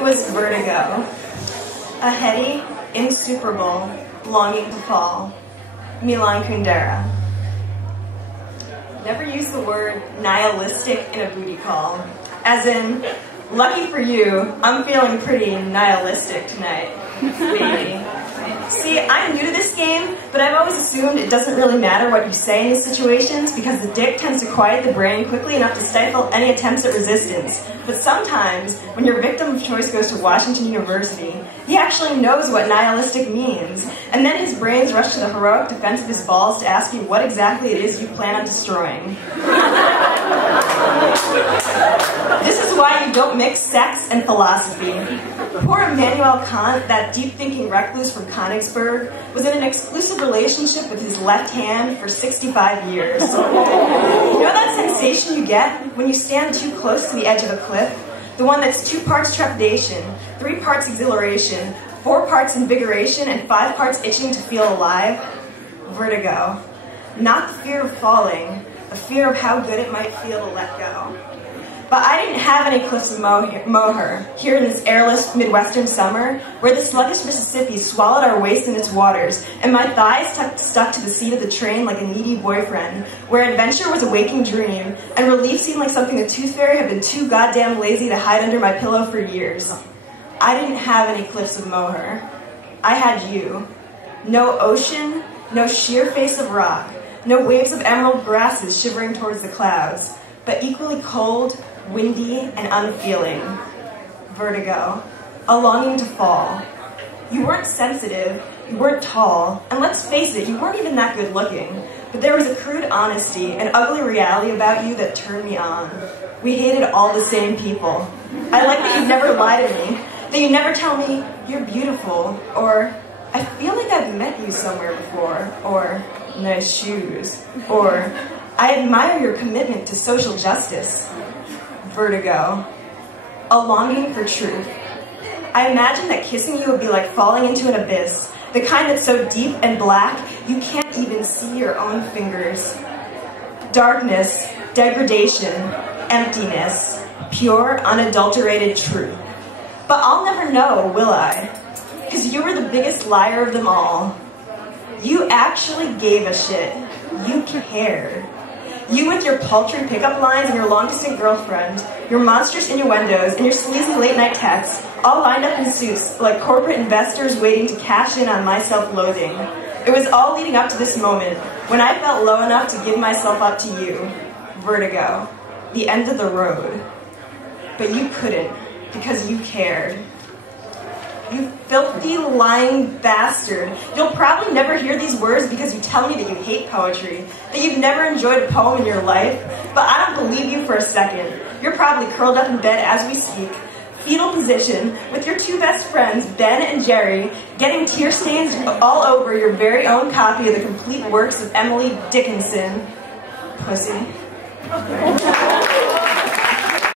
It was Vertigo, a heady, insuperable, longing to fall. Milan Kundera. Never use the word nihilistic in a booty call. As in, lucky for you, I'm feeling pretty nihilistic tonight, baby. See, I'm new to this game, but I've always assumed it doesn't really matter what you say in these situations because the dick tends to quiet the brain quickly enough to stifle any attempts at resistance. But sometimes, when your victim of choice goes to Washington University, he actually knows what nihilistic means, and then his brains rush to the heroic defense of his balls to ask you what exactly it is you plan on destroying. This is why you don't mix sex and philosophy. Poor Immanuel Kant, that deep-thinking recluse from Königsberg, was in an exclusive relationship with his left hand for 65 years. You know that sensation you get when you stand too close to the edge of a cliff? The one that's 2 parts trepidation, 3 parts exhilaration, 4 parts invigoration, and 5 parts itching to feel alive? Vertigo. Not the fear of falling, the fear of how good it might feel to let go. But I didn't have any cliffs of moher here in this airless Midwestern summer, where the sluggish Mississippi swallowed our waist in its waters, and my thighs stuck to the seat of the train like a needy boyfriend, where adventure was a waking dream, and relief seemed like something the Tooth Fairy had been too goddamn lazy to hide under my pillow for years. I didn't have any cliffs of moher. I had you. No ocean, no sheer face of rock, no waves of emerald grasses shivering towards the clouds, but equally cold, windy, and unfeeling. Vertigo. A longing to fall. You weren't sensitive, you weren't tall, and let's face it, you weren't even that good looking, but there was a crude honesty and ugly reality about you that turned me on. We hated all the same people. I like that you'd never lie to me, that you never tell me, you're beautiful, or I feel like I've met you somewhere before, or nice shoes, or I admire your commitment to social justice. Vertigo. A longing for truth. I imagine that kissing you would be like falling into an abyss, the kind that's so deep and black you can't even see your own fingers. Darkness, degradation, emptiness, pure, unadulterated truth. But I'll never know, will I? Because you were the biggest liar of them all. You actually gave a shit. You cared. You with your paltry pickup lines and your long-distance girlfriend, your monstrous innuendos, and your sleazy late-night texts, all lined up in suits like corporate investors waiting to cash in on my self-loathing. It was all leading up to this moment, when I felt low enough to give myself up to you. Vertigo. The end of the road. But you couldn't, because you cared. You filthy, lying bastard. You'll probably never hear these words because you tell me that you hate poetry, that you've never enjoyed a poem in your life, but I don't believe you for a second. You're probably curled up in bed as we speak, fetal position, with your 2 best friends, Ben and Jerry, getting tear stains all over your very own copy of the complete works of Emily Dickinson. Pussy.